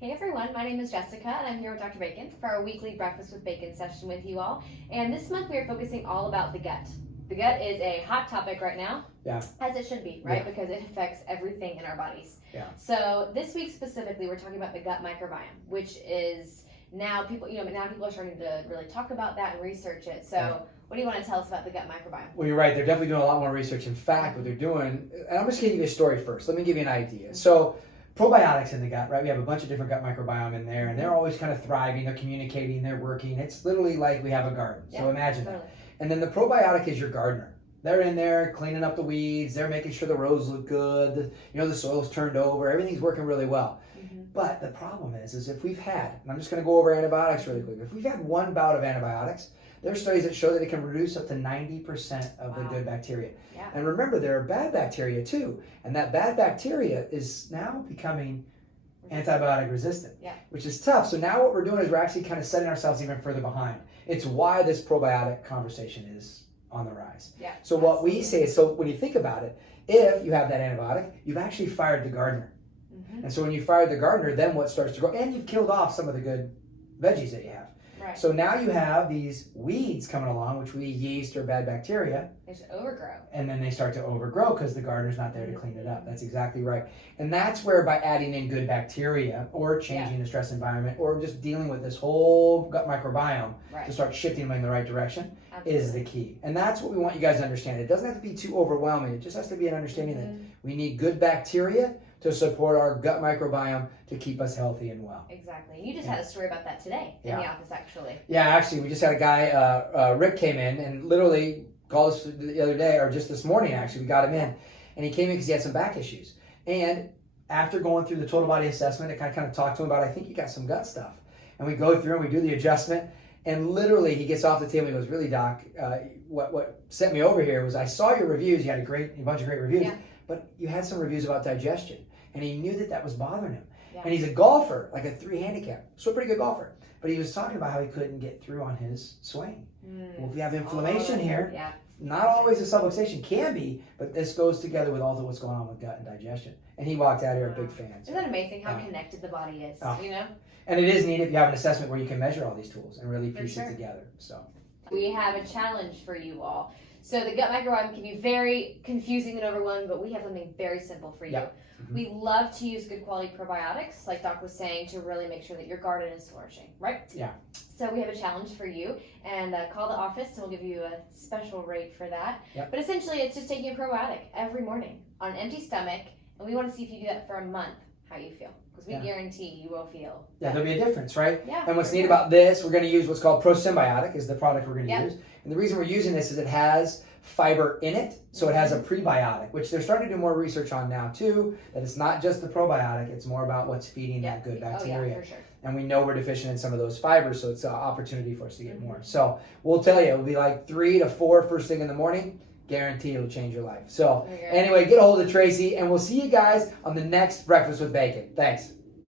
Hey everyone, my name is Jessica and I'm here with Dr. Bacon for our weekly Breakfast with Bacon session with you all. And this month we are focusing all about the gut. The gut is a hot topic right now, as it should be, right? Because it affects everything in our bodies. So this week specifically, we're talking about the gut microbiome, which is now people are starting to really talk about that and research it. So what do you want to tell us about the gut microbiome? Well, you're right. They're definitely doing a lot more research. In fact, what they're doing, and I'm just going to give you a story first. Let me give you an idea. So probiotics in the gut, right? We have a bunch of different gut microbiome in there, and they're always kind of thriving. They're communicating. They're working. It's literally like we have a garden. So imagine that. And then the probiotic is your gardener. They're in there cleaning up the weeds. They're making sure the rows look good. The soil's turned over. Everything's working really well. But the problem is if we've had, and I'm just going to go over antibiotics really quick. If we've had one bout of antibiotics, there are studies that show that it can reduce up to 90% of the good bacteria. And remember, there are bad bacteria too. And that bad bacteria is now becoming antibiotic resistant, which is tough. So now what we're doing is we're actually kind of setting ourselves even further behind. It's why this probiotic conversation is on the rise. So what we say is, so when you think about it, if you have that antibiotic, you've actually fired the gardener. And so when you fired the gardener, then what starts to grow? And you've killed off some of the good veggies that you have. So now you have these weeds coming along, which we yeast or bad bacteria. They should overgrow. And then they start to overgrow because the gardener's not there to clean it up. That's exactly right. And that's where by adding in good bacteria or changing the stress environment or just dealing with this whole gut microbiome to start shifting them in the right direction is the key. And that's what we want you guys to understand. It doesn't have to be too overwhelming. It just has to be an understanding that we need good bacteria to support our gut microbiome to keep us healthy and well. Exactly. You just had a story about that today in the office, actually. Yeah, actually, we just had a guy, Rick came in and literally called us the other day, or just this morning, actually, we got him in. And he came in because he had some back issues. And after going through the total body assessment, I kind of talked to him about, I think you got some gut stuff. And we go through and we do the adjustment. And literally, he gets off the table and he goes, really, Doc, what sent me over here was I saw your reviews. You had a bunch of great reviews. But you had some reviews about digestion. And he knew that was bothering him. And he's a golfer, like a 3 handicap. So a pretty good golfer. But he was talking about how he couldn't get through on his swing. Well, if you have inflammation here, not always a subluxation, can be, but this goes together with all of what's going on with gut and digestion. And he walked out here a big fan. Isn't that amazing how connected the body is, And it is neat if you have an assessment where you can measure all these tools and really piece it together. So we have a challenge for you all. So the gut microbiome can be very confusing and overwhelming, but we have something very simple for you. We love to use good quality probiotics, like Doc was saying, to really make sure that your garden is flourishing, right? So we have a challenge for you, and call the office, and we'll give you a special rate for that. But essentially, it's just taking a probiotic every morning on an empty stomach, and we want to see if you do that for a month, how you feel. Because we guarantee you will feel better. There'll be a difference, right? And what's neat about this, we're going to use what's called Prosymbiotic is the product we're going to use. And the reason we're using this is it has fiber in it, so it has a prebiotic, which they're starting to do more research on now too, that it's not just the probiotic, it's more about what's feeding that good bacteria. For sure. And we know we're deficient in some of those fibers, so it's an opportunity for us to get more. So we'll tell you, it'll be like 3 to 4 first thing in the morning. Guarantee it'll change your life. So anyway, get a hold of Tracy, and we'll see you guys on the next Breakfast with Bacon. Thanks.